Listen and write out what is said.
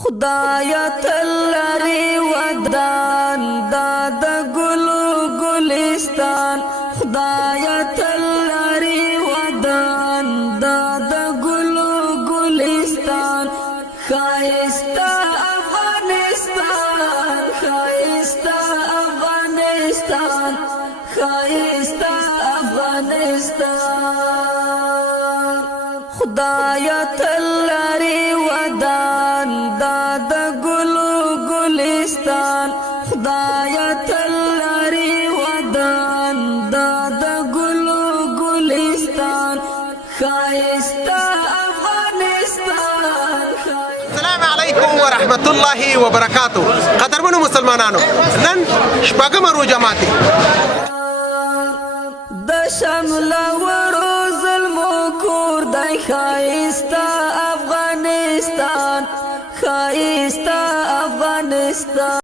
خدایا تلری ودان داد گلو گلستان خدایا تلری ودان داد گلو گلستان خایستا افغانستان خایستا افغانستان خایستا افغانستان خدایا تلری ودان داد گلو گلستان خدایا تلری ودان داد گلو گلستان خایستا افغانستان. السلام علیکم ورحمت الله وبرکاتہ. قدرمنو مسلمانانو، نن شپږمه روژه ماتي د شمل ورو ظلمو کور دی خایستا افغانستان خایستا افغانستان.